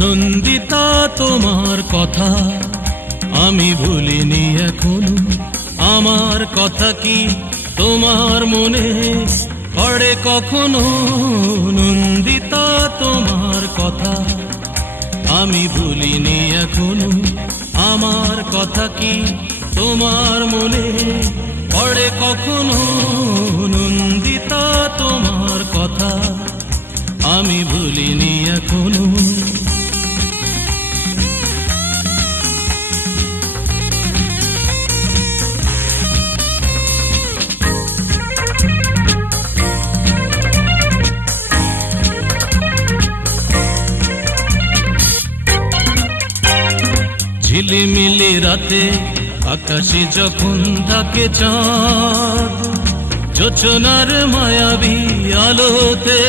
নন্দিতা তোমার কথা আমি ভুলিনি এখনো। আমার কথা কি তোমার মনে পড়ে কখনো? নন্দিতা তোমার কথা আমি ভুলিনি এখনো। আমার কথা কি তোমার মনে পড়ে কখনো? নন্দিতা তোমার কথা আমি ভুলিনি এখনো। ঝিলিমিলি রাতে আকাশে যখন থাকে চাঁদ, যোচনার মায়াবী আলোতে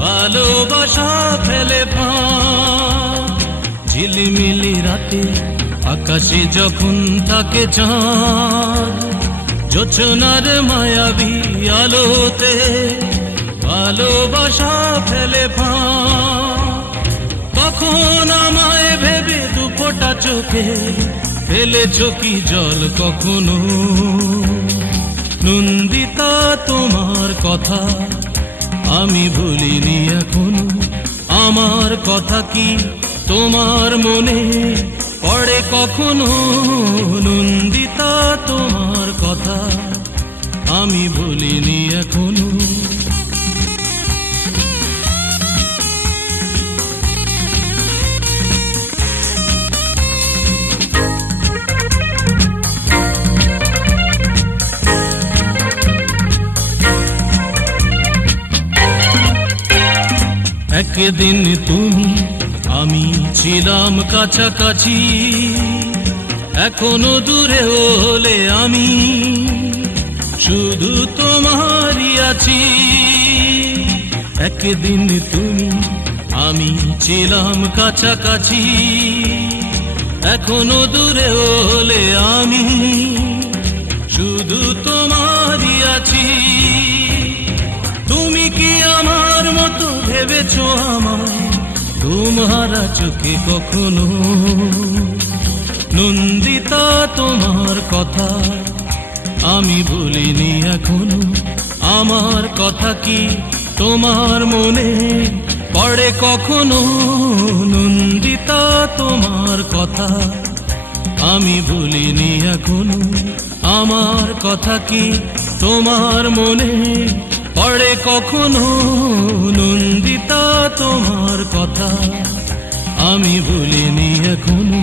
ভালোবাসা ফেলে ফাঁক। ঝিলিমিলি রাতে আকাশে যখন থাকে চাঁদ, যোচনার মায়াবী আলোতে ভালোবাসা ফেলে ফাঁক। তখন আমায় ভেবে দুফোঁটা চোখে ফেলেছ কি জল কখনো? নন্দিতা তোমার কথা আমি ভুলিনি এখনো। আমার কথা কি তোমার মনে পড়ে কখনো? নন্দিতা তোমার কথা আমি ভুলিনি এখনো। একদিন তুমি আমি ছিলাম কাছাকাছি, এখনো দূরে হলে আমি শুধু তোমারই আছি। একদিন তুমি আমি ছিলাম কাছাকাছি, এখনো দূরে হলে আমি শুধু তোমারই আছি। তুমি কি আমার মতো ভেবেছ আমায় তোমারা চোখে কখনো? নন্দিতা তোমার কথা আমি ভুলিনি এখনো। আমার কথা কি তোমার মনে পড়ে কখনো? নন্দিতা তোমার কথা আমি ভুলিনি এখনো। আমার কথা কি তোমার মনে পড়ে কখনো? নন্দিতা তোমার কথা আমি ভুলিনি এখনো।